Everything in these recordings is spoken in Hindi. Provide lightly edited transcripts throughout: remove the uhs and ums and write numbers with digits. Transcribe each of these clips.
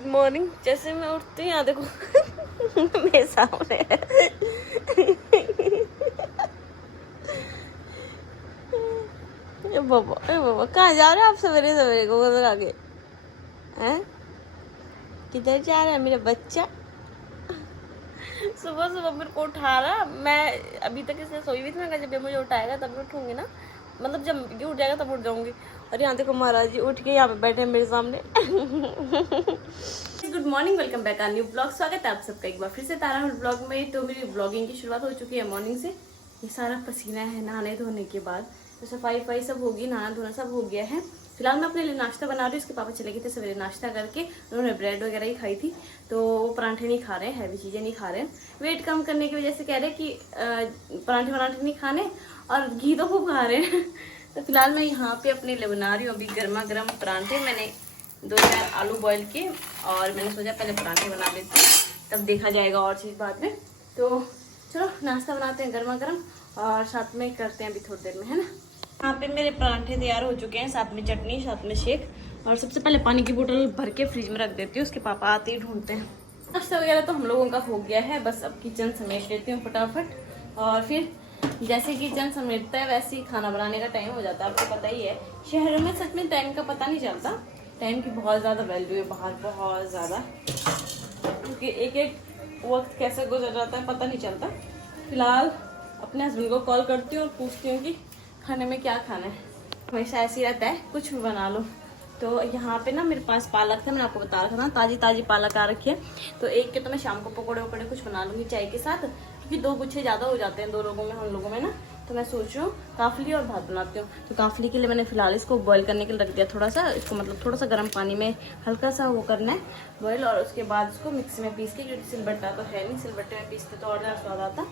Good morning. जैसे मैं उठती हूँ यहाँ देखो मेरे सामने ए बाबा कहाँ जा रहे हो आप सवेरे सवेरे को लगा के हैं? किधर जा रहा है मेरा बच्चा? सुबह सुबह मेरे को उठा रहा। मैं अभी तक इसलिए सोई हुई थी। मैं जब ये मुझे उठाएगा तब उठूंगी ना, मतलब जब ये उठ जाएगा तब उठ जाऊंगी। और यहाँ देखो महाराज जी उठ के यहाँ पे बैठे हैं मेरे सामने। Good morning, welcome back new blog. स्वागत है आप सबका एक बार फिर से तारा ब्लॉग में। तो मेरी ब्लॉगिंग की शुरुआत हो चुकी है मॉर्निंग से। ये सारा पसीना है नहाने धोने के बाद। तो सफाई वफाई सब होगी, नहाना धोना सब हो गया है। फिलहाल मैं अपने लिए नाश्ता बना रही हूँ। उसके पापा चले गए थे सवेरे नाश्ता करके, उन्होंने ब्रेड वगैरह ही खाई थी। तो वो परांठे नहीं खा रहे हैं, हैवी चीज़ें नहीं खा रहे हैं। वेट कम करने की वजह से कह रहे हैं कि परांठे वरांठे नहीं खाने और घी तो खूब खा रहे हैं। तो फिलहाल मैं यहाँ पे अपने लिए बना रही हूँ अभी गर्मा गर्म परांठे। मैंने 2-4 आलू बॉईल किए और मैंने सोचा पहले परांठे बना लेती हूँ, तब देखा जाएगा और चीज़ बाद में। तो चलो नाश्ता बनाते हैं गर्मा गर्म और साथ में करते हैं अभी थोड़ी देर में, है ना। यहाँ पे मेरे परांठे तैयार हो चुके हैं, साथ में चटनी, साथ में शेक। और सबसे पहले पानी की बोतल भर के फ्रिज में रख देती हूँ, उसके पापा आते ही ढूंढते हैं। नाश्ता वगैरह तो हम लोगों का हो गया है, बस अब किचन समेट लेती हूँ फटाफट। और फिर जैसे किचन समेटता है वैसे ही खाना बनाने का टाइम हो जाता है। आपको पता ही है शहरों में सच में टाइम का पता नहीं चलता। टाइम की बहुत ज़्यादा वैल्यू है बाहर, बहुत ज़्यादा, क्योंकि एक एक वक्त कैसे गुजर जाता है पता नहीं चलता। फिलहाल अपने हस्बैंड को कॉल करती हूँ और पूछती हूँ कि खाने में क्या खाना है। हमेशा ऐसे ही रहता है, कुछ भी बना लो। तो यहाँ पे ना मेरे पास पालक था, मैंने आपको बता रखा था, ताज़ी ताज़ी पालक आ रखी है। तो एक के तो मैं शाम को पकौड़े वकौड़े कुछ बना लूँगी चाय के साथ, क्योंकि 2 गुच्छे ज़्यादा हो जाते हैं 2 लोगों में, हम लोगों में ना। तो मैं सोच रही हूँ काफली और भात बनाती हूँ। तो काफली के लिए मैंने फिलहाल इसको बॉईल करने के लिए रख दिया थोड़ा सा। इसको मतलब थोड़ा सा गर्म पानी में हल्का सा वो करना है बॉईल, और उसके बाद इसको मिक्सी में पीस के, क्योंकि सिलबट्टा तो है नहीं, सिलबट्टे में पीसते तो और ज़्यादा स्वाद आता।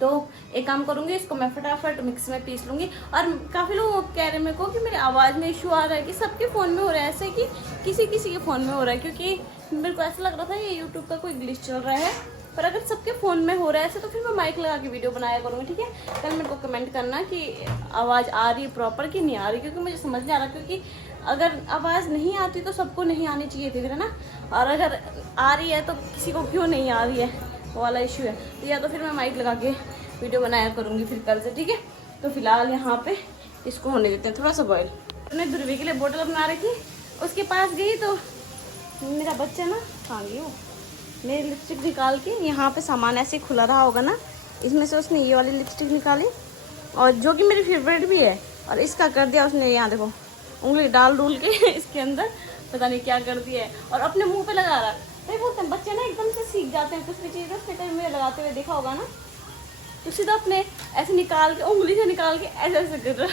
तो एक काम करूंगी, इसको मैं फटाफट मिक्स में पीस लूंगी। और काफ़ी लोग कह रहे हैं मेरे को कि मेरी आवाज़ में इशू आ रहा है, कि सबके फ़ोन में हो रहा है ऐसे, कि किसी किसी के फ़ोन में हो रहा है। क्योंकि मेरे को ऐसा लग रहा था ये यूट्यूब का कोई ग्लिच चल रहा है। पर अगर सबके फ़ोन में हो रहा है ऐसे तो फिर मैं माइक लगा के वीडियो बनाया करूँगी, ठीक है। कल मेरे को कमेंट करना कि आवाज़ आ रही है प्रॉपर कि नहीं आ रही, क्योंकि मुझे समझ नहीं आ रहा। क्योंकि अगर आवाज़ नहीं आती तो सबको नहीं आनी चाहिए थी, है ना। और अगर आ रही है तो किसी को क्यों नहीं आ रही है, वो वाला इशू है। तो या तो फिर मैं माइक लगा के वीडियो बनाया करूँगी फिर कल से, ठीक है। तो फिलहाल यहाँ पे इसको होने देते हैं थोड़ा सा बॉईल। मैंने ध्रुवी के लिए बोतल बना रखी, उसके पास गई तो मेरा बच्चा ना कहाँ गई, वो मेरी लिपस्टिक निकाल के, यहाँ पे सामान ऐसे खुला रहा होगा ना, इसमें से उसने ये वाली लिपस्टिक निकाली, और जो कि मेरी फेवरेट भी है। और इसका कर दिया उसने, यहाँ देखो उंगली डाल डूल के इसके अंदर पता नहीं क्या कर दिया है, और अपने मुँह पे लगा रहा है। तो बोलते हैं बच्चे ना एकदम से सीख जाते हैं कुछ भी चीज़, उसने कहीं मुझे लगाते हुए देखा होगा ना, तो सीधा अपने ऐसे निकाल के, उंगली से निकाल के ऐसे ऐसे कर रहा।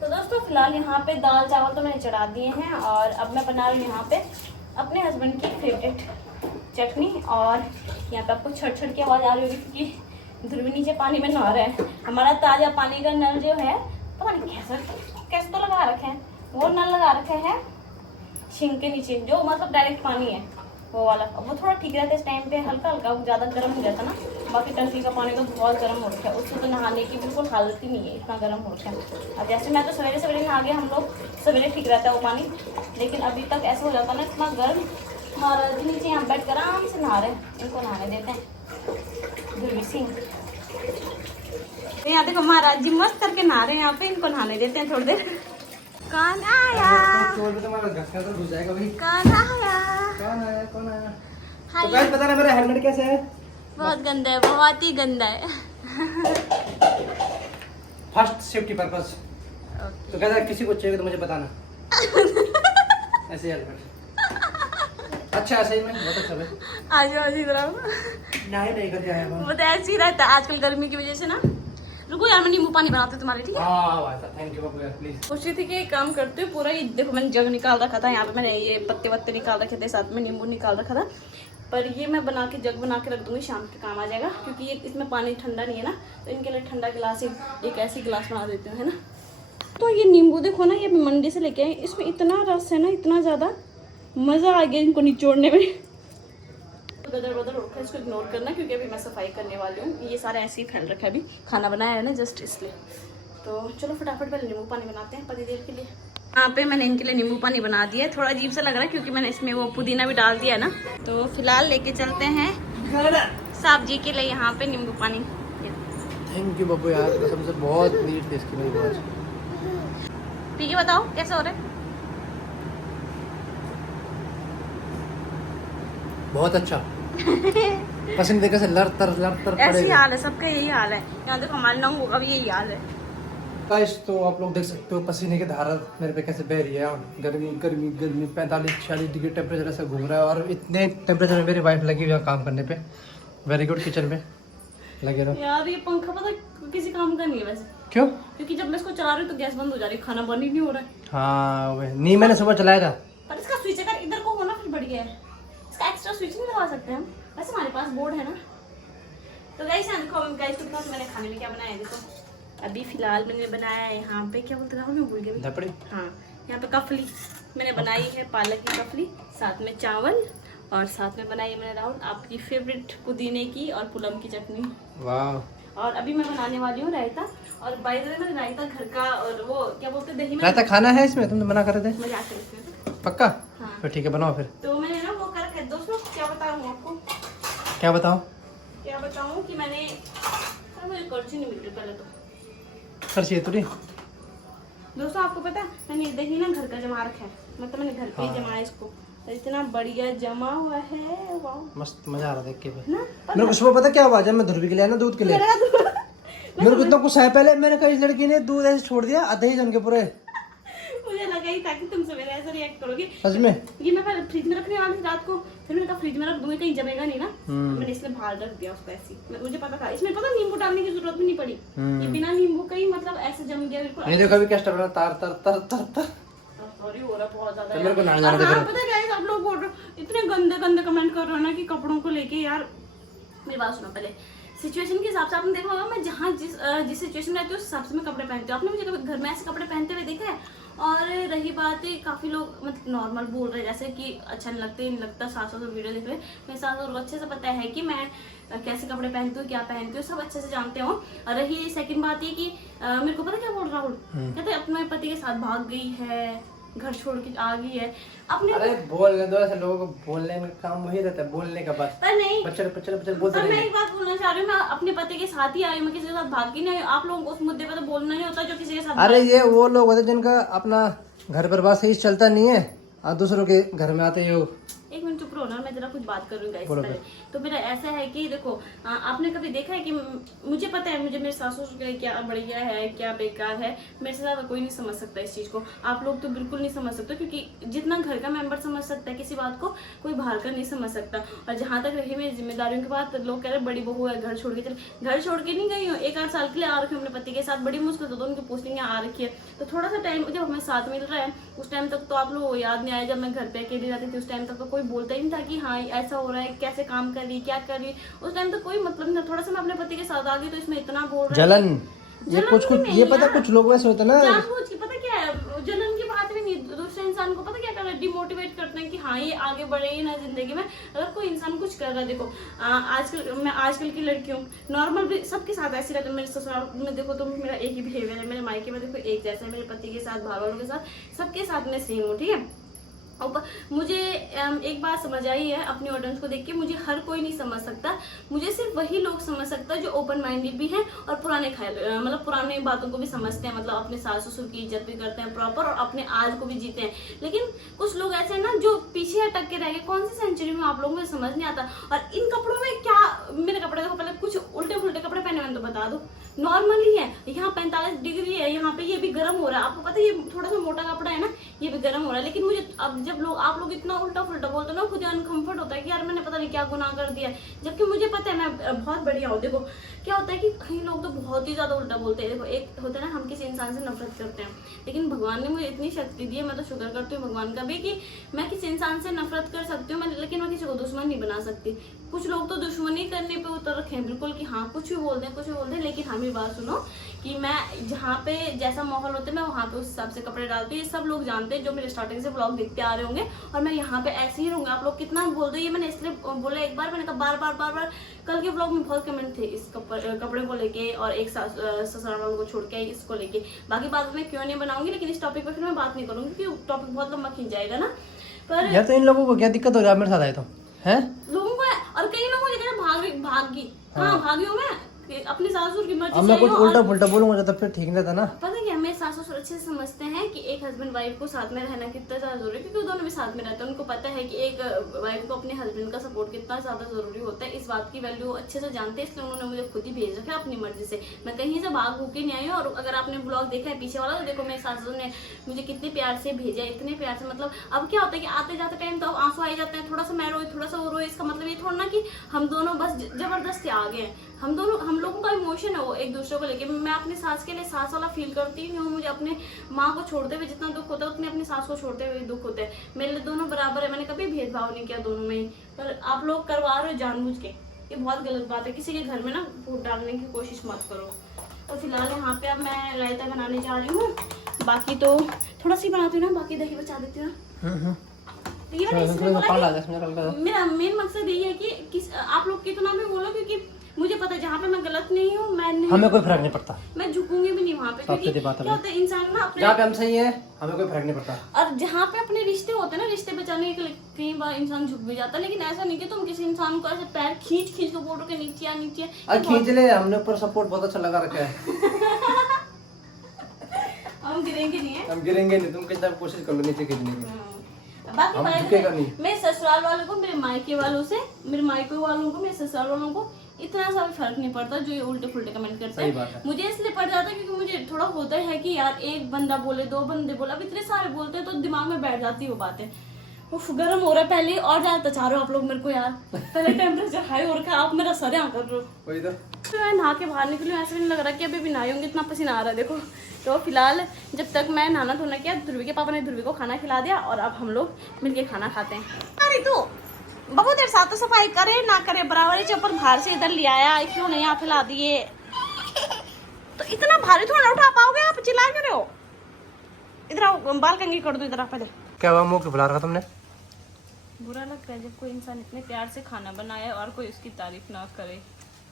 तो दोस्तों फिलहाल यहाँ पे दाल चावल तो मैंने चढ़ा दिए हैं, और अब मैं बना रही हूँ यहाँ पे अपने हस्बैंड की फेवरेट चटनी। और यहाँ पे आपको छट छट की आवाज़ आ रही होगी, क्योंकि ध्रुवी नीचे पानी में नहा रहा है। हमारा ताज़ा पानी का नल जो है, पता नहीं कैसे तो लगा रखे हैं, वो नल लगा रखे हैं छिंक के नीचे, जो मतलब डायरेक्ट पानी है वो वाला। अब वो थोड़ा ठीक रहता है इस टाइम पे, हल्का हल्का, ज़्यादा गर्म हो जाता ना। बाकी टंकी का पानी तो बहुत गर्म हो रखा है, उससे तो नहाने की बिल्कुल हालत ही नहीं है, इतना गर्म हो रखा है। अब जैसे मैं तो सवेरे सवेरे नहा गए, हम लोग सवेरे ठीक रहता है वो पानी, लेकिन अभी तक ऐसा हो जाता ना इतना गर्म। महाराज जी नीचे यहाँ बैठ कर आराम से नहा रहे हैं, इनको नहाने देते हैं ध्रुवी सिंह। यहाँ देखो महाराज जी मस्त करके नहा रहे हैं, यहाँ पे इनको नहाने देते हैं थोड़ी देर। कौन आया? कौन आया? तो गाइस बता रहे मेरा हेलमेट कैसे है? बहुत गंदा है, बहुत ही गंदा है। First safety purpose. तो कहता किसी को चाहिए तो मुझे बताना। ऐसे हेलमेट अच्छा, ऐसे ही मैं बहुत अच्छा है। आज नहीं कर जाए वो तो ऐसे ही रहता है आजकल गर्मी की वजह से ना। रुको यार, मैं नींबू पानी बनाती हूँ तुम्हारे, ठीक है। थैंक यू बाबू यार, प्लीज। सोच रही थी कि एक काम करती हूँ, पूरा ये देखो मैंने जग निकाल रखा था, यहाँ पे मैंने ये पत्ते वत्ते निकाल रखे थे, साथ में नींबू निकाल रखा था। पर ये मैं बना के जग बना के रख दूंगी, शाम के काम आ जाएगा, क्योंकि ये इसमें पानी ठंडा नहीं है ना। तो इनके लिए ठंडा गिलास, एक ऐसी गिलास बना देती हूँ, है ना। तो ये नींबू देखो ना, ये अभी मंडी से लेके आए, इसमें इतना रस है ना, इतना ज़्यादा मज़ा आ गया इनको निचोड़ने में। गदर बदर हो रखा है, इसको इग्नोर करना, क्योंकि अभी मैं सफाई करने वाली हूँ। ये सारा ऐसे ही फैल रखा है, अभी खाना बनाया है ना जस्ट इसलिए। तो चलो फटाफट पहले नींबू पानी बनाते हैं पति देव के लिए। यहाँ पे मैंने इनके लिए नींबू पानी बना दिया है। थोड़ा अजीब सा लग रहा है क्योंकि मैंने इसमें वो पुदीना भी डाल दिया है ना। तो फिलहाल लेके चलते हैं साहब जी के लिए यहाँ पे नींबू पानी। थैंक यू बब्बू यार, कसम से बहुत नीट टेस्ट की मेरी आज। पी के बताओ कैसे हो रहा है। बहुत अच्छा। पसंद देखा से लड़ ऐसी हाल है, सबका यही हाल है। यहाँ देखो हमारे नंगू का भी यही हाल है। गाइस तो आप लोग देख सकते हो पसीने की धारा मेरे पे कैसे बह रही है। गर्मी गर्मी गर्मी 45-46 डिग्री टेम्परेचर ऐसा घूम रहा है और इतने टेम्परेचर में मेरी वाइफ लगी हुई है काम करने पे। वेरी गुड, किचन में लगे रहो। यार ये पंखा पता किसी काम का नहीं है वैसे। क्यों? क्योंकि जब मैं इसको चला रही हूँ तो गैस बंद हो जा रही है, खाना बन ही नहीं हो रहा है। हाँ वही नहीं, मैंने सुबह चलाया था। पर इसका स्विच अगर इधर को होना फिर बढ़िया है। इसका एक्स्ट्रा स्विच नहीं लगा सकते हम, वैसे हमारे पास बोर्ड है ना। तो गाइस देखो गाइस के पास मैंने खाने में क्या बनाया है देखो। अभी फिलहाल मैंने बनाया है यहाँ पे, क्या बोलते हैं मैं भूल गई। धपड़ी। हाँ यहाँ पे कफली मैंने बनाई है, पालक की कफली, साथ में चावल और साथ में बनाई है मैंने राहुल आपकी फेवरेट पुदीने की और पुलम की चटनी। वाह। और अभी मैं बनाने वाली हूँ रायता। और बाय द वे मैंने रायता घर का और वो क्या बोलते हैं दही में रायता खाना है इसमें, तुम तो मना कर रहे थे। मजाक कर रही थी। पक्का? हाँ। फिर ठीक है बनाओ फिर। तो मैंने ना वो कर रखा है दोस्तों, क्या बताऊँ आपको। क्या बताओ? क्या बताऊँ कि मैंने मुझे कर्ची नहीं मिल रही पहले तो। खर्ची है तुरी। दोस्तों आपको पता है मैंने दही ना घर का जमा रखा है, मतलब मैंने घर पे ही जमा है इसको। इतना बढ़िया जमा हुआ है, वाह मस्त मजा आ रहा देख के ना। मेरे को सुबह पता क्या हुआ, जब मैं ध्रुवी के लिए आया ना दूध के लिए, मेरे को इतना गुस्सा है। पहले मैंने कहा इस लड़की ने दूध ऐसे छोड़ दिया आधे ही जन के पूरे। मुझे लगा ही था कि तुम सवेरे ऐसा रिएक्ट करोगे। सच में ये मैं पहले फ्रिज में रखने वाली थी रात को, फिर मैंने कहा फ्रिज में रख दूंगी कहीं जमेगा नहीं ना। मैंने इसलिए बाहर रख दिया उसको ऐसे ही। मुझे पता था इसमें पता नींबू डालने की जरूरत भी नहीं पड़ी। ये बिना नींबू का ही मतलब ऐसे जम गया बिल्कुल। नहीं देखो अभी क्या स्टार्ट हो रहा, तार तार तार तार तार। सॉरी हो रहा बहुत ज्यादा। मेरे को ना जाने दे। हाँ, पता क्या है आप लोग बोल रहे इतने गंदे गंदे कमेंट कर रहे हो ना कि कपड़ों को लेके। यार मेरी बात सुनो, पहले सिचुएशन के हिसाब से आपने देखा होगा मैं जहाँ जिस सिचुएशन में रहती हूँ उस हिसाब से मैं कपड़े पहनती हूँ। आपने मुझे कभी घर में ऐसे कपड़े पहनते हुए देखा है? और रही बात है काफ़ी लोग मतलब नॉर्मल बोल रहे हैं जैसे कि अच्छा नहीं लगते, नहीं लगता। सास ससुर वीडियो देख रहे हैं, मेरे सास ससुर को अच्छे से पता है कि मैं कैसे कपड़े पहनती हूँ, क्या पहनती हूँ, सब अच्छे से जानते हो। और रही सेकंड बात ये कि मेरे को पता क्या बोल राहुल कहते अपने पति के साथ भाग गई है, घर छोड़ के आ गई है अपने। अरे बोलने दो, ऐसे लोगों को बोलने में काम वही रहता है, बोलने का बस। पर नहीं बच्चे बच्चे बोलते पर मैं रहेंगे। एक बात बोलना चाह रही हूँ, मैं अपने पति के साथ ही आई हूँ, मैं किसी के साथ भाग के नहीं आई हूँ। आप लोगों को उस मुद्दे पर तो बोलना नहीं होता जो किसी के साथ। अरे ये वो लोग होते जिनका अपना घर परिवार सही चलता नहीं है और दूसरों के घर में आते हो। एक मिनट चुप रहो ना, मैं जरा कुछ बात कर रही हूँ गाइस पहले। तो मेरा ऐसा है कि देखो आपने कभी देखा है कि मुझे पता है मुझे मेरे सासू के लिए क्या बढ़िया है क्या बेकार है, मेरे से ज़्यादा कोई नहीं समझ सकता इस चीज़ को। आप लोग तो बिल्कुल नहीं समझ सकते क्योंकि जितना घर का मेंबर समझ सकता है किसी बात को, कोई बाहर का नहीं समझ सकता। और जहाँ तक रही मेरी जिम्मेदारियों की बात, लोग कह रहे बड़ी बहू है घर छोड़ के चले। घर छोड़ के नहीं गई हूँ, 1-8 साल के लिए आ रखी हूँ अपने पति के साथ। बड़ी मुश्किल से तो उनकी पोस्टिंग आ रखी है। तो थोड़ा सा टाइम जब हमें साथ मिल रहा है उस टाइम तक तो आप लोग याद नहीं आया जब मैं घर पे अकेली रहती थी, उस टाइम तक तो कोई बोलता ही नहीं था कि हाँ ऐसा हो रहा है, कैसे काम कर रही, क्या कर रही। उस टाइम तो कोई मतलब नहीं था। थोड़ा सा मैं अपने पति के साथ आ गई तो इसमें इतना बोल रहा है जलन। ये कुछ ये पता कुछ लोग वैसे होते ना, जानबूझ के। पता क्या है जलन की बात भी नहीं, दूसरे इंसान को पता क्या कर रहा है डिमोटिवेट करते हैं कि हाँ ये आगे बढ़े ही ना जिंदगी में। अगर कोई इंसान कुछ कर रहा है, देखो आजकल की लड़कियों नॉर्मल भी सबके साथ ऐसी रहती है। मेरे ससुराल में देखो तो मेरा एक ही बिहेवियर है, मेरे मायके में देखो एक जैसा है, मेरे पति के साथ भाई वालों के साथ सबके साथ में सेम हूँ, ठीक है। और मुझे एक बात समझ आई है अपनी ऑडियंस को देख के, मुझे हर कोई नहीं समझ सकता, मुझे सिर्फ वही लोग समझ सकता है जो ओपन माइंडेड भी हैं और पुराने ख्याल मतलब पुराने बातों को भी समझते हैं, मतलब अपने सास ससुर की इज्जत भी करते हैं प्रॉपर और अपने आज को भी जीते हैं। लेकिन कुछ लोग ऐसे हैं ना जो पीछे अटक के रह गए, कौन सी सेंचुरी में आप लोगों को समझ नहीं आता। और इन कपड़ों में क्या, मेरे कपड़े देखो पहले कुछ उल्टे फुल्टे कपड़े पहने मैंने तो बता दो, नॉर्मल ही है। यहाँ 45 डिग्री है, यहाँ पे ये भी गर्म हो रहा है। आपको पता है ये थोड़ा सा मोटा कपड़ा है ना, ये भी गर्म हो रहा है। लेकिन मुझे अब जब आप लोग इतना उल्टा फुल्टा बोलते हो ना, खुद अनकंफर्ट होता है कि यार मैंने पता नहीं क्या गुनाह कर दिया, जबकि मुझे पता है मैं बहुत बढ़िया हूँ। देखो क्या होता है कि कई लोग तो बहुत ही ज्यादा उल्टा बोलते हैं। देखो एक होता है ना हम किसी इंसान से नफरत करते हैं, लेकिन भगवान ने मुझे इतनी शक्ति दी है, मैं तो शुक्र करती हूँ भगवान का भी कि मैं किसी इंसान से नफरत कर सकती हूँ, लेकिन मैं किसी को दुश्मन दुश्मन नहीं बना सकती। कुछ लोग तो दुश्मनी करने पे उतर रखे हैं बिल्कुल कि हाँ कुछ भी बोल दें कुछ भी बोल दें, लेकिन हमें बात सुनो कि मैं जहाँ पे जैसा माहौल होता है मैं वहाँ पे उस हिसाब से कपड़े डालती हूँ। ये सब लोग जानते हैं जो मेरे स्टार्टिंग से ब्लॉग देखते आ रहे होंगे, और मैं यहाँ पे ऐसे ही रहूँगा। आप लोग कितना बोल दो, ये मैंने इसलिए बोला एक बार, मैंने कहा बार बार बार बार। कल के ब्लॉग में बहुत कमेंट थे इस कपड़े को लेके और एक ससुराल वालों को छोड़ के इसको लेके। बाकी बात मैं क्यों नहीं बनाऊंगी, लेकिन इस टॉपिक पर फिर मैं बात नहीं करूंगी क्योंकि टॉपिक बहुत लंबा खींच जाएगा ना। पर यार तो इन लोगों को क्या दिक्कत हो रहा है मेरे साथ आए तो हैं? लोगों को और कई लोगों को लेकर भागी हाँ भागी हूँ मैं अपनी सासुर की मर्जी अब मैं कुछ उल्टा पुल्टा बोलूंगा तो फिर ठीक नहीं रहता ना। पता है हमें सास ससुर अच्छे से समझते हैं कि एक हस्बैंड वाइफ को साथ में रहना कितना ज्यादा जरूरी है, क्योंकि वो दोनों भी साथ में रहते हैं। उनको पता है कि एक वाइफ को अपने हस्बैंड का सपोर्ट कितना ज्यादा जरूरी होता है। इस बात की वैल्यू अच्छे से जानते हैं, इसलिए उन्होंने मुझे खुद ही भेज रखा है अपनी मर्जी से। मैं कहीं से भाग भूग के नहीं आई हूँ। और अगर आपने ब्लॉग देखा है पीछे वाला तो देखो मेरे सासू ने मुझे कितने प्यार से भेजा, इतने प्यार से। मतलब अब क्या होता है कि आते जाते टाइम तो आंसू आ जाते हैं, थोड़ा सा मैं रोई थोड़ा सा वो रोई। इसका मतलब ये थोड़ा ना कि हम दोनों बस जबरदस्ती आ गए हैं। हम लोगों का इमोशन है वो एक दूसरे को लेके। मैं अपनी सास के लिए सास वाला फील करती हूँ। मुझे अपने माँ को छोड़ते हुए जितना दुख होता है उतने अपनी सास को छोड़ते हुए दुख होता है। मेरे लिए दोनों बराबर है, मैंने कभी भेदभाव नहीं किया दोनों में ही। पर आप लोग करवा रहे हो जानबूझ के, ये बहुत गलत बात है। किसी के घर में ना फूट डालने की कोशिश मत करो। तो फिलहाल यहाँ पे अब मैं रायता बनाने जा रही हूँ। बाकी तो थोड़ा सी बनाती हूँ ना, बाकी दही बचा देती हूँ ना। तो ये मैंने इसलिए बोला कि मेरा मेन मकसद यही है कि आप लोग कितना भी बोलो, क्योंकि मुझे पता है जहाँ पे मैं गलत नहीं हूँ, मैं नहीं, हमें कोई फर्क नहीं पड़ता। मैं झुकूंगी भी नहीं वहाँ पे, क्योंकि क्या होता है इंसान ना अपने जहाँ पे हम सही है हमें कोई फर्क नहीं पड़ता। और जहाँ पे अपने रिश्ते होते हैं ना, रिश्ते बचाने के लिए कई बार इंसान झुक भी जाता है। लेकिन ऐसा नहीं कि तुम किसी इंसान को ऐसे पैर खींच खींच को बोलो के नीचे नीचे खींच ले। हमने ऊपर सपोर्ट बहुत अच्छा लगा रखा है। हम गिरेंगे नहीं है, हम गिरेंगे नहीं। तुम कितना कोशिश कर लो नीचे गिरने की, बाकी नहीं। मेरे ससुराल वालों को, मेरे मायके वालों से, मेरे मायके वालों को, मेरे ससुराल वालों को इतना सा भी फर्क नहीं पड़ता जो ये उल्टे फुल्टे कमेंट करते हैं। मुझे इसलिए पड़ जाता है क्योंकि मुझे थोड़ा होता है कि यार एक बंदा बोले, दो बंदे बोले, अब इतने सारे बोलते हैं तो दिमाग में बैठ जाती है वो बातें। उफ गर्म हो रहा है पहले और ज्यादा तचा रहे हो आप लोग मेरे को यार। पहले टेम्परेचर हाई हो रखा है, आप मेरा सर यहाँ कर रहे हो। वही तो मैं नहा के बाहर निकली हूँ, ऐसा भी नहीं लग रहा कि अभी भी नहाई होंगी, इतना पसीना आ रहा है देखो। तो फिलहाल जब तक मैं नहाना धोना किया, ध्रुवी के पापा ने ध्रुवी को खाना खिला दिया और अब हम लोग मिलके खाना खाते हैं। अरे तू बहुत देर साथ सफाई करे ना करे बराबर चप्पल बाहर से इधर ले आया, क्यों नहीं यहाँ फैला दिए? तो इतना भारी थोड़ा उठा पाओगे आप, चिल्ला क्यों रहे हो? इधर आओ, बाल कंघी कर दो इधर पहले। क्या हुआ, मुंह क्यों बुला रखा तुमने? बुरा लगता है जब कोई इंसान इतने प्यार से खाना बनाए और कोई उसकी तारीफ ना करे।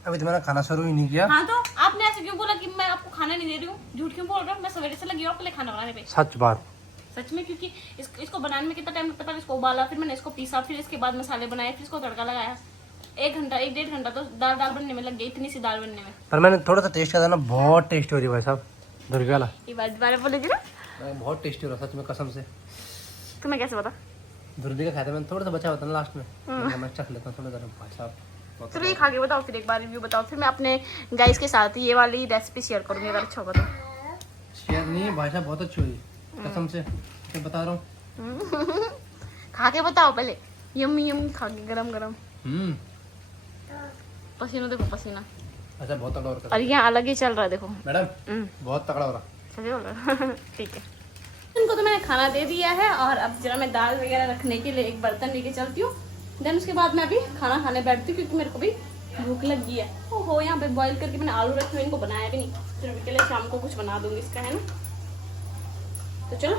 अभी तुम्हारा खाना शुरू ही नहीं किया। हाँ तो आपने ऐसे क्यों बोला कि मैं आपको खाना नहीं दे रही हूँ? झूठ क्यों बोल रहा हूँ? मैं सवेरे से लगी हूँ आपके लिए खाना बनाने पे। सच बात, सच में, क्योंकि इसको बनाने में कितना टाइम लगता है। पहले इसको उबाला, फिर मैंने इसको पीसा, फिर इसके बाद मसाले बनाए, फिर इसको तड़का लगाया। 1 घंटा 1-1.5 घंटा तो दाल बनने में लग गई, इतनी सी दाल बनने में। पर मैंने थोड़ा सा टेस्ट किया था ना, बहुत टेस्टी हो रही है भाई साहब। ध्रुवी वाला ये बात दोबारा बोलेगी ना, बहुत टेस्टी हो रहा सच में कसम से। तुम्हें कैसे पता? ध्रुवी का खाया था मैंने, थोड़ा सा बचा होता ना लास्ट में, मैं चख लेता हूँ थोड़ा गर्म भाई साहब। चलो ये खा के बताओ, फिर एक बार रिव्यू बताओ, फिर मैं अपने गाइस के साथ ये वाली रेसिपी शेयर करूंगी अगर अच्छा होगा तो। शेयर नहीं भाई साहब, बहुत अच्छी हुई कसम से, मैं बता रहा हूँ। खा के बताओ पहले, यम्मी यम्मी खा के गरम गरम। पसीना देखो पसीना, अच्छा बहुत तगड़ा हो रहा और यहाँ अलग ही चल रहा है देखो मैडम, बहुत तगड़ा हो रहा। ठीक है, इनको तो मैंने खाना दे दिया है और अब जरा मैं दाल वगैरह रखने के लिए एक बर्तन लेके चलती हूँ। देन उसके बाद मैं अभी खाना खाने बैठती हूँ क्योंकि मेरे को भी भूख लग गई है। ओहो यहाँ पे बॉईल करके मैंने आलू रखे हुए, इनको बनाया भी नहीं, फिर के लिए शाम को कुछ बना दूंगी इसका, है ना। तो चलो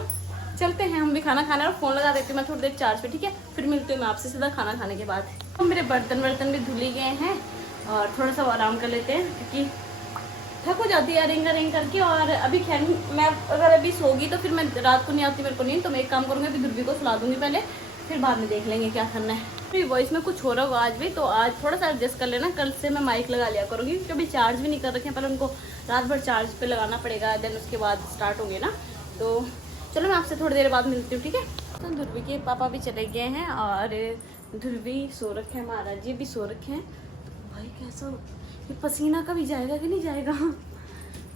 चलते हैं हम भी खाना खाने, और फोन लगा देती हूँ मैं थोड़ी देर चार्ज पे, ठीक है। फिर मिलती हूँ मैं आपसे सीधा खाना खाने के बाद। तो मेरे बर्तन भी धुल ही गए हैं और थोड़ा सा आराम कर लेते हैं क्योंकि थक हो जाती है रिंग करके। और अभी खैर मैं अगर अभी सोगी तो फिर मैं रात को नहीं आती मेरे को नहीं, तो मैं एक काम करूँगी, अभी ध्रुवी को सुला दूंगी पहले, फिर बाद में देख लेंगे क्या करना है। फिर वॉइस में कुछ हो रहा होगा आज भी, तो आज थोड़ा सा एडजस्ट कर लेना। कल से मैं माइक लगा लिया करूँगी क्योंकि अभी चार्ज भी नहीं कर रखे हैं, पहले उनको रात भर चार्ज पे लगाना पड़ेगा, देन उसके बाद स्टार्ट होंगे ना। तो चलो मैं आपसे थोड़ी देर बाद मिलती हूँ, ठीक है। तो ध्रुवी के पापा भी चले गए हैं और ध्रुवी सो रखे हैं, महाराज जी भी सो रखे हैं। तो भाई कैसा ये पसीना कभी जाएगा कि नहीं जाएगा?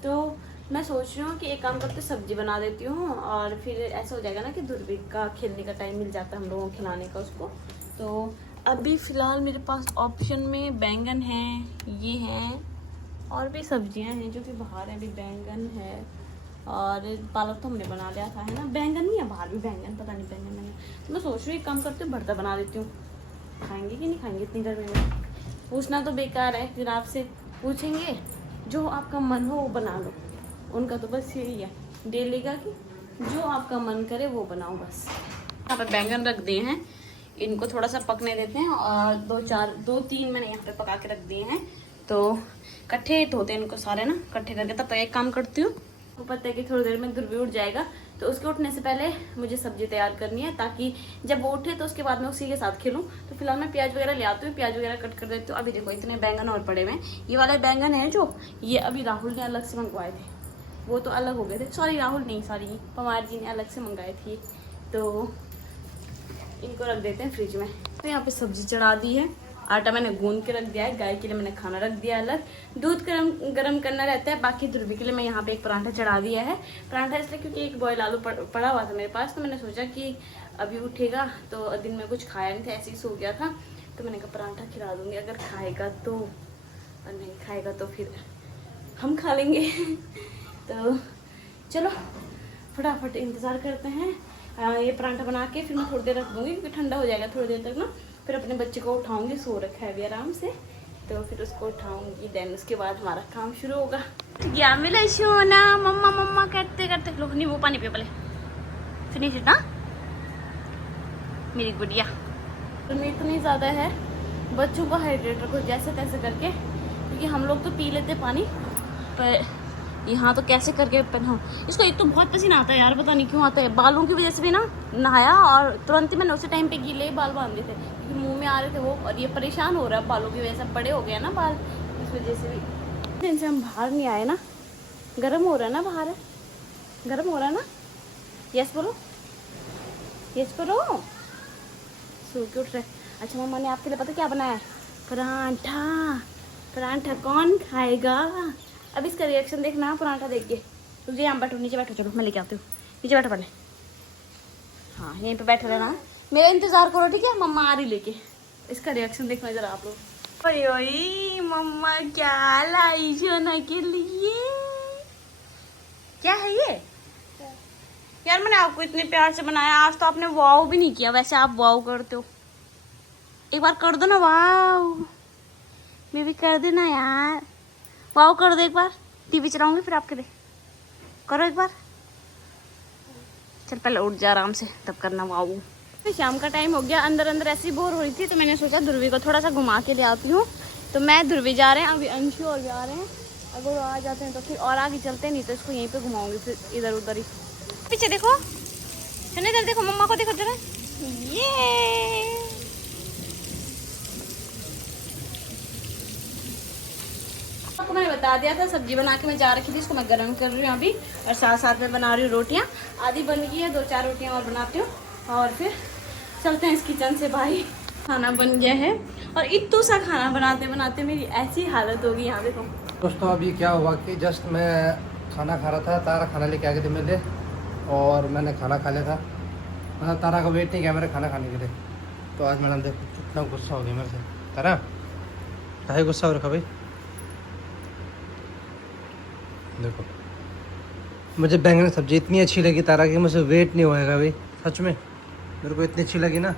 तो मैं सोच रही हूँ कि एक काम करते सब्जी बना देती हूँ और फिर ऐसा हो जाएगा ना कि ध्रुवी का खेलने का टाइम मिल जाता है हम लोगों को खिलाने का उसको। तो अभी फ़िलहाल मेरे पास ऑप्शन में बैंगन है, ये हैं और भी सब्जियां हैं जो कि बाहर है। अभी बैंगन है और पालक तो हमने बना लिया था, है ना। बैंगन नहीं है, बाहर भी बैंगन, पता नहीं बैंगन मैंने। तो मैं सोच रही हूँ एक काम करती हूँ भरता बना देती हूँ, खाएंगे कि नहीं खाएंगे इतनी गर्मी में। पूछना तो बेकार है, फिर आपसे पूछेंगे जो आपका मन हो वो बना लो। उनका तो बस यही है डेली का कि जो आपका मन करे वो बनाओ बस। यहाँ पे बैंगन रख दिए हैं, इनको थोड़ा सा पकने देते हैं और 2-3 मैंने यहाँ पे पका के रख दिए हैं। तो इकट्ठे धोते हैं इनको सारे ना, इकट्ठे करके। तब तक एक काम करती हूँ, आपको पता है कि थोड़ी देर में ध्रुवी उठ जाएगा, तो उसके उठने से पहले मुझे सब्जी तैयार करनी है, ताकि जब वो उठे तो उसके बाद मैं उसी के साथ खेलूँ। तो फिलहाल मैं प्याज वगैरह ले आती हूँ, प्याज वगैरह कट कर देती हूँ। अभी देखो इतने बैंगन और पड़े हुए हैं। ये वाले बैंगन है जो, ये अभी राहुल ने अलग से मंगवाए थे, वो तो अलग हो गए थे। सॉरी राहुल नहीं, सॉरी पवार जी ने अलग से मंगाए थे। तो इनको रख देते हैं फ्रिज में। तो यहाँ पे सब्जी चढ़ा दी है, आटा मैंने गूंद के रख दिया है, गाय के लिए मैंने खाना रख दिया अलग, दूध गरम करना रहता है। बाकी ध्रुवी के लिए मैं यहाँ पे एक पराठा चढ़ा दिया है। पराठा इसलिए क्योंकि एक बॉयल आलू पड़ा हुआ था मेरे पास, तो मैंने सोचा कि अभी उठेगा तो दिन में कुछ खाया नहीं था, ऐसे ही सो गया था, तो मैंने कहा पराठा खिला दूंगी, अगर खाएगा तो, और नहीं खाएगा तो फिर हम खा लेंगे। तो चलो फटाफट इंतज़ार करते हैं। ये पराठा बना के फिर मैं थोड़ी देर रख दूँगी, क्योंकि ठंडा हो जाएगा थोड़ी देर तक ना। फिर अपने बच्चे को उठाऊंगी, सो रखा है अभी आराम से, तो फिर उसको उठाऊंगी, देन उसके बाद हमारा काम शुरू होगा। क्या मिला सोना, मम्मा मम्मा करते करते लो नींबू पानी पे पहले फिनिश ना मेरी गुड़िया। गर्मी इतनी ज़्यादा है, बच्चों को हाइड्रेट रखो जैसे तैसे करके, क्योंकि हम लोग तो पी लेते पानी, पर यहाँ तो कैसे करके पहनाऊँ इसको। एक तो बहुत पसीना आता है यार, पता नहीं क्यों आता है, बालों की वजह से भी ना। नहाया और तुरंत ही मैंने उसी टाइम पे गीले बाल बांधे थे, क्योंकि मुंह में आ रहे थे वो, और ये परेशान हो रहा है बालों की वजह से, बड़े हो गए ना बाल, इस वजह से भी। दिन से हम बाहर नहीं आए ना, गर्म हो रहा है ना बाहर, गर्म हो रहा है ना। यस बोलो, यस करो, सो के उठ रहे। अच्छा मम्मा ने आपके लिए पता क्या बनाया है, पराठा। पराठा कौन खाएगा, अब इसका रिएक्शन देखना पराठा देख के। रुक जाइए, यहाँ बैठो, नीचे बैठो, चलो मैं लेके आती हूँ, नीचे बैठो पहले। हाँ यहीं पे बैठे रहना, मेरा इंतजार करो ठीक है, मम्मा आ रही लेके। इसका रिएक्शन देखना जरा आप लोग। अरे ओए मम्मा क्या लाई सोना के लिए, क्या है ये यार, मैंने आपको इतने प्यार से बनाया, आज तो आपने वाव भी नहीं किया। वैसे आप वाव करते हो, एक बार कर दो ना वाव, बेबी कर देना यार, वाव कर दो एक बार। टीवी चलाऊंगी फिर आपके लिए, करो एक बार। चल पहले उठ जा आराम से, तब करना वाव। शाम का टाइम हो गया, अंदर अंदर ऐसी बोर हो रही थी, तो मैंने सोचा ध्रुवी को थोड़ा सा घुमा के ले आती हूँ। तो मैं ध्रुवी जा रहे हैं, अभी अंशु और जा रहे हैं। अगर वो आ जाते हैं तो फिर और आगे चलते, नहीं तो इसको यहीं पे घुमाऊंगी फिर इधर उधर ही। पीछे देखो, सुने इधर देखो, मम्मा को देखो जरा, ये आपको मैंने बता दिया था, सब्जी बना के मैं जा रखी थी, इसको मैं गरम कर रही हूँ अभी, और साथ साथ में बना रही हूँ रोटियाँ। आधी बन गई है, 2-4 रोटियाँ और बनाती हूँ, और फिर चलते हैं इस किचन से भाई। खाना बन गया है, और इतना सा खाना बनाते बनाते मेरी ऐसी हालत होगी, यहाँ देखो। दोस्तों अभी क्या हुआ कि जस्ट मैं खाना खा रहा था, तारा खाना लेके आ गए थे मेरे, और मैंने खाना खा लिया था। मतलब तारा का वेट नहीं किया मेरे खाना खाने के लिए। तो आज मैडम देखो कितना गुस्सा हो गया मेरे से। तारा काहे गुस्सा हो रखा भाई, देखो मुझे बैंगन की सब्जी इतनी अच्छी लगी तारा की, मुझे वेट नहीं होएगा भाई, सच में मेरे को इतनी अच्छी लगी ना,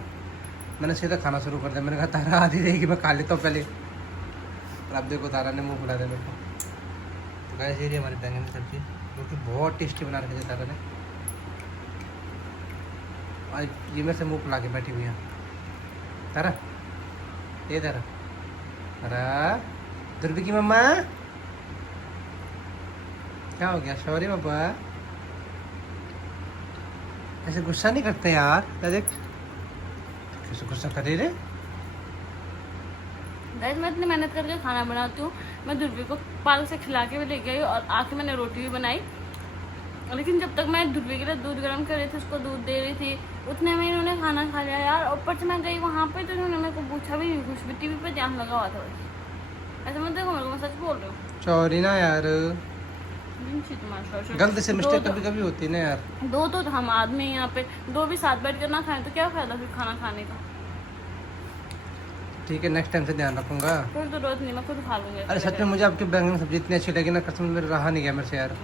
मैंने सीधा खाना शुरू कर दिया। मैंने कहा तारा आधी रहेगी, मैं खा लेता हूँ पहले। और अब देखो तारा ने मुंह फुला दिया मेरे को। तो गाइस ये रही हमारी बैंगन की सब्जी, जो कि बहुत टेस्टी बना रखी थी तारा ने। आज ये मेरे से मुँह फुला के बैठी हुई है। तारा ये तारा, तारा ध्रुवी की मम्मा क्या हो गया, सॉरी पापा, ऐसे गुस्सा नहीं करते यार। देख कैसे गुस्सा करे रे। गाइस मैं इतनी मेहनत करके खाना बनाती हूँ, मैं ध्रुवी को पाल से खिला के भी लेके आई, और आके मैंने रोटी भी बनाई। लेकिन जब तक मैं ध्रुवी के लिए दूध गर्म कर रही थी, उसको दूध दे रही थी, उतने में इन्होंने खाना खा लिया यार। ऊपर से मैं गई वहाँ पे, तो इन्होंने मेरे को पूछा भी नहीं, कुछ भी, टीवी पे ध्यान लगा हुआ था। ऐसे मत देखो मेरे को, मैं सच बोल रही हूँ। सॉरी ना यार, गलती से मिस्टेक कभी कभी होती है ना यार। दो तो हम आदमी यहाँ पे, दो भी साथ बैठ कर ना खाएं तो क्या फायदा फिर खाना खाने का। ठीक है नेक्स्ट टाइम से ध्यान रखूंगा। कोई जरूरत नहीं, मैं खुद खा लूंगी। अरे सच में मुझे आपकी बैंगन सब्जी इतनी अच्छी लगी ना, कसम मेरे रहा नहीं गया मेरे से यार,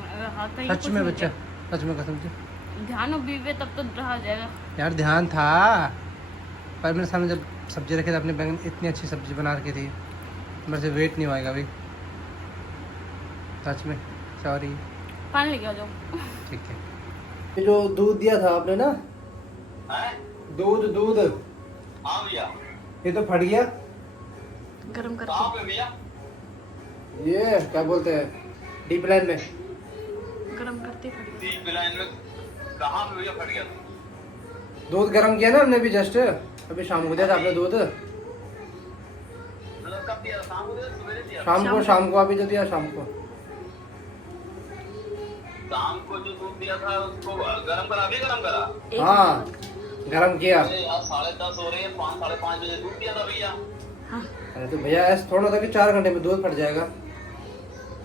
सच में बच्चा, सच में कसम से। ध्यान बीवे तब तो रहा जाएगा यार, ध्यान था पर मेरे सामने जब सब्जी रखे थे अपने बैंगन, इतनी अच्छी सब्जी बना रखी थी, मेरे से वेट नहीं होएगा अभी सच में, सॉरी। पानी लेके आ जाओ। ठीक है। ये जो दूध दिया था आपने ना, दूध हाँ भैया, ये तो फट गया। गरम कर कहाँ पे भैया? ये क्या बोलते हैं, डीप लाइन में गरम करते फट गया। डीप लाइन में कहाँ पे भैया फट गया? दूध गर्म किया ना हमने भी, जस्ट अभी शाम को दिया था आपने दूध। मतलब कब दिया? शाम को दिया, सवेरे दिया? शाम को अभी जो दिया शाम को। शाम को जो दूध दिया था उसको गरम करा, अभी गरम करा? हाँ गरम किया। अरे यार 10:30 हो रहे हैं, 5 साढ़े 5 बजे दूध दिया था भैया। हाँ अरे तो भैया ऐसा थोड़ा था कि 4 घंटे में दूध फट जाएगा।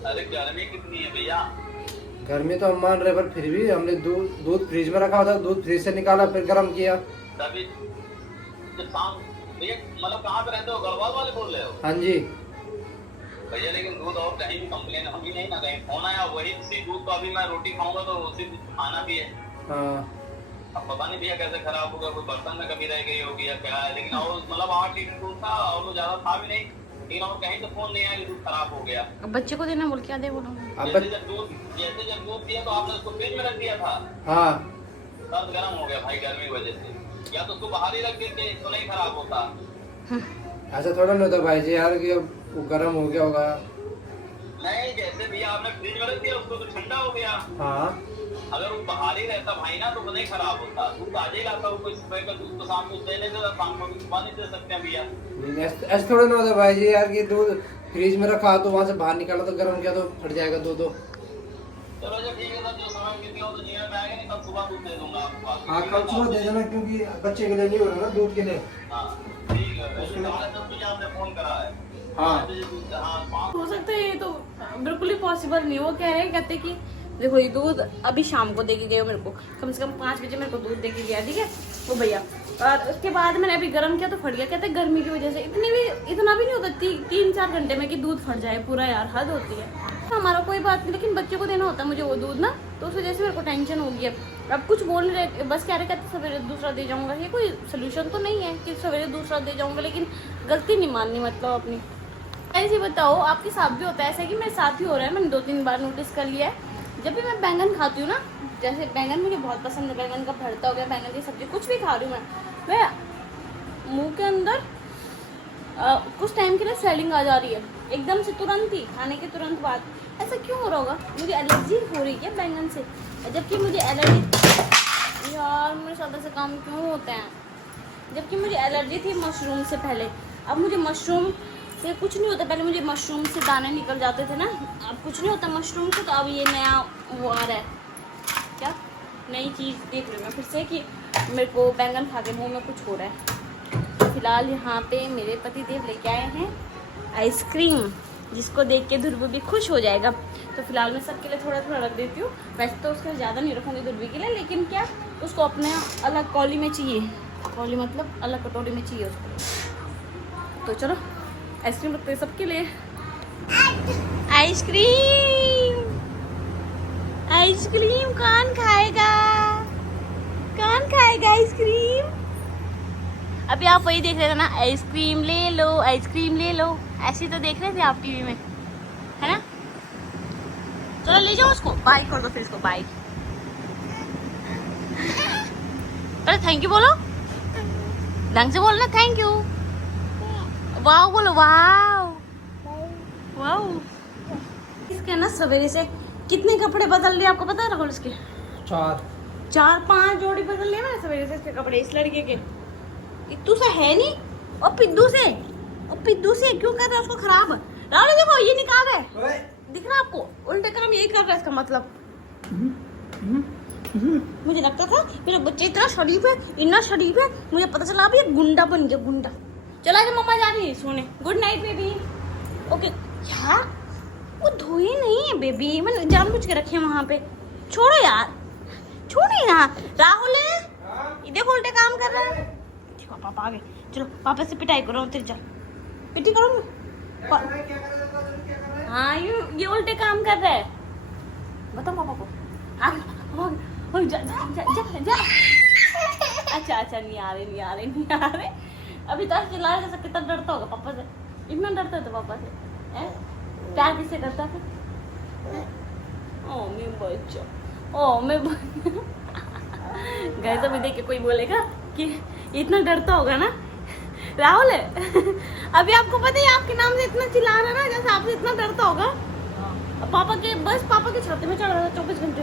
अरे गर्मी कितनी है भैया? गर्मी तो हम मान रहे, पर फिर भी हमने दूध फ्रिज में रखा था, दूध फ्रिज से निकाला फिर गर्म किया। तभी जब शाम भैया, मतलब कहाँ पे रहते हो? गढ़वाल वाले बोल रहे हो? हाँ जी। भैया लेकिन दूध और कहीं भी कंप्लेन अभी नहीं ना, कहीं फोन आया वही उसी दूध को अभी मैं रोटी खाऊंगा तो उसी दूध खाना भी है। हाँ अब पता नहीं भैया कैसे खराब होगा, कोई बर्तन में कभी रह गई होगी या क्या है, लेकिन और मतलब 8 लीटर दूध था और वो ज्यादा था भी नहीं, लेकिन और कहीं तो फोन नहीं आया कि दूध खराब हो गया। अब बच्चे को देना बोल, क्या दे बोलो। अब जैसे जब दूध दिया तो आपने उसको फ्रिज में रख दिया था, हाँ तब गर्म हो गया भाई गर्मी की वजह से, या तो उसको बाहर ही रख देते तो नहीं खराब होता। ऐसा थोड़ा नहीं होता भाई जी यार कि अब वो गर्म हो गया होगा। नहीं, जैसे भैया आपने फ्रिज में रख दिया उसको तो ठंडा हो गया। हाँ अगर वो बाहर ही रहता भाई ना तो वो नहीं खराब होता, दूध आज ही लाता वो, कोई सुबह का दूध तो शाम को दे नहीं देता, शाम को सुबह नहीं दे सकते हैं भैया। ऐसा थोड़ा नहीं होता भाई जी यार कि दूध फ्रिज में रखा तो वहाँ से बाहर निकाला तो गर्म किया तो फट जाएगा दूध। तो चलो जो ठीक है सर, जो समय कितनी हो तो जीवन में आएगा नहीं, कल सुबह दूध दे दूंगा आपको। हाँ कल सुबह दे देना, क्योंकि बच्चे के लिए नहीं हो रहा ना दूध के लिए। हाँ ठीक है, वैसे 10 बजे आपने फोन करा है। हाँ हो सकता है, ये तो बिल्कुल ही पॉसिबल नहीं। वो कह रहे हैं, कहते कि देखो ये दूध अभी शाम को दे के गए हो मेरे को, कम से कम 5 बजे मेरे को दूध दे के गया, ठीक है वो भैया, और उसके बाद मैंने अभी गर्म किया तो फट गया। कहते गर्मी की वजह से इतना भी नहीं होता 3-4 घंटे में कि दूध फट जाए पूरा, यार हद होती है। हमारा कोई बात नहीं, लेकिन बच्चे को देना होता है मुझे वो दूध ना, तो उस वजह से मेरे को टेंशन होगी। अब कुछ बोल नहीं रहे, बस कह रहे कहते सवेरे दूसरा दे जाऊंगा। ये कोई सोल्यूशन तो नहीं है कि सवेरे दूसरा दे जाऊंगा, लेकिन गलती नहीं माननी मतलब अपनी। ऐसे बताओ आपके साथ भी होता है ऐसा? कि मेरे साथ ही हो रहा है, मैंने 2-3 बार नोटिस कर लिया है। जब भी मैं बैंगन खाती हूँ ना, जैसे बैंगन मुझे बहुत पसंद है, बैंगन का भरता हो गया, बैंगन की सब्जी, कुछ भी खा रही हूँ मैं मुंह के अंदर कुछ टाइम के लिए स्वेलिंग आ जा रही है एकदम से, तुरंत ही खाने के तुरंत बाद। ऐसा क्यों हो रहा होगा? मुझे एलर्जी हो रही है बैंगन से, जबकि मुझे एलर्जी, यार मेरे साथ ऐसे काम क्यों होते हैं? जबकि मुझे एलर्जी थी मशरूम से पहले, अब मुझे मशरूम से कुछ नहीं होता। पहले मुझे मशरूम से दाने निकल जाते थे ना, अब कुछ नहीं होता मशरूम से। तो अब ये नया वो आ रहा है, क्या नई चीज़ देख रही हूँ मैं फिर से कि मेरे को बैंगन खा के मुँह में कुछ हो रहा है। फिलहाल यहाँ पे मेरे पति देव लेके आए हैं आइसक्रीम, जिसको देख के ध्रुव भी खुश हो जाएगा। तो फिलहाल मैं सबके लिए थोड़ा थोड़ा रख देती हूँ। वैसे तो उसके ज़्यादा नहीं रखूँगी ध्रुवी के लिए, लेकिन क्या उसको अपने अलग कौली में चाहिए, कौली मतलब अलग कटोरी में चाहिए उसको। तो चलो आइसक्रीम रखते हैं सबके लिए। आइसक्रीम आइसक्रीम कौन खाएगा? कौन खाएगा आइसक्रीम? अभी आप वही देख रहे थे ना, आइसक्रीम ले लो, आइसक्रीम ले लो, ऐसे तो देख रहे थे आप टीवी में, है ना? चलो ले जाओ उसको, बाय कर दो फिर इसको, बाय। पहले थैंक यू बोलो, ढंग से बोलना, थैंक यू। वाओ बोलो, वाओ वाओ। इसके ना सवेरे से कितने कपड़े बदल लिए आपको पता है राहुल? इसके 4-5 जोड़ी बदल लिए मैंने सवेरे से इसके कपड़े, इस लड़के के। इत्तू सा है नहीं, और पिद्दू से क्यों कर रहा है उसको खराब? राहुल देखो ये निकाल रहा है, दिख रहा है आपको? उल्टे काम यही कर रहा है इसका मतलब। मुझे लगता था मेरा बच्चा इतना शरीफ है, मुझे पता चला अभी ये गुंडा बन गया, गुंडा। चला जा, मम्मा जा रही है सोने, गुड नाइट बेबी। ओके यार वो धोई नहीं है बेबी, मैंने जानबूझ के रखे हैं वहाँ पे। छोड़ो यार, छोड़ो यार। राहुल ये देखो उल्टे काम कर रहा है। देखो पापा आ गए, चलो पापा से पिटाई करो, तेरे चल पिटाई करो। हाँ ये उल्टे काम कर रहा है, बताओ पापा को। जा जा जा जा, जा। अच्छा अच्छा नहीं आ रहे। अभी तक चिल्ला रहे जैसे कितना डरता होगा पापा से। इतना डरता है तो पापा से हैं? प्यार किससे करता है फिर? ओ मैं बच्चा, ओ मैं गए तो भी देख के कोई बोलेगा कि इतना डरता होगा ना राहुल है। अभी आपको पता है आपके नाम से इतना चिल्ला रहा है ना, जैसे आपसे इतना डरता होगा। पापा के छाते में चढ़ रहा था 24 घंटे।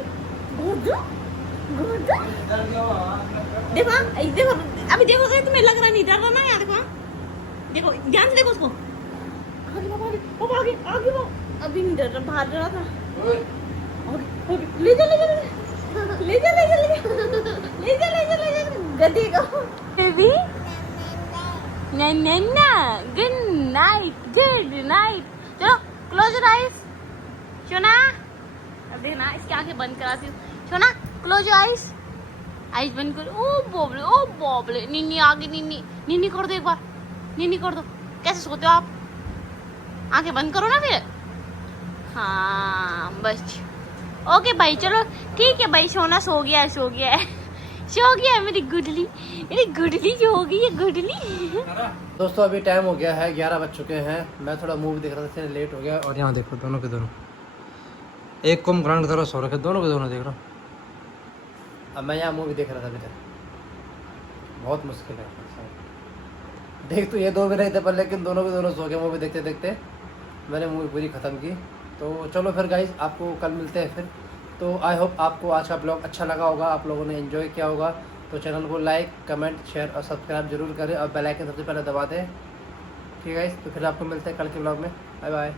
देखो अभी देखो तुम्हें लग रहा नहीं डर रहा ना यार। देखो ध्यान से देखो उसको। आगे वो अभी नहीं डर रहा, भाग रहा था। ले जा गद्दी को बेबी। नन्ना गुड नाइट। चलो क्लोज योर आईज सोना। अब देखना इसकी आंखें बंद कराती हूँ। सोना क्लोज योर आईज बंद कर। ओ बोबले नीनी आगे। नीनी कर दो एक बार, नीनी कर दो। कैसे सोते हो आप? आंखें बंद करो ना फिर। हाँ बस ओके भाई, चलो ठीक है भाई। सोना सो गया है मेरी गुडली जो हो गई है गुडली। दोस्तों अभी टाइम हो गया है 11 बज चुके हैं। मैं थोड़ा मूवी देख रहा था इसलिए लेट हो गया। और यहाँ देखो दोनों के दोनों एक कुंभकर्ण की तरह सो रखे, दोनों के दोनों देख रहा हूँ। अब मैं यहाँ मूवी देख रहा था अभी तक, बहुत मुश्किल है। देख तो ये दो भी नहीं थे पर, लेकिन दोनों के दोनों सो गए मूवी देखते देखते। मैंने मूवी पूरी ख़त्म की। तो चलो फिर गाइस, आपको कल मिलते हैं फिर। तो आई होप आपको आज का ब्लॉग अच्छा लगा होगा, आप लोगों ने एंजॉय किया होगा। तो चैनल को लाइक कमेंट शेयर और सब्सक्राइब जरूर करें और बेल आइकन सबसे पहले दबा दें। ठीक है गाइस, तो फिर आपको मिलते हैं कल के ब्लॉग में। Bye bye.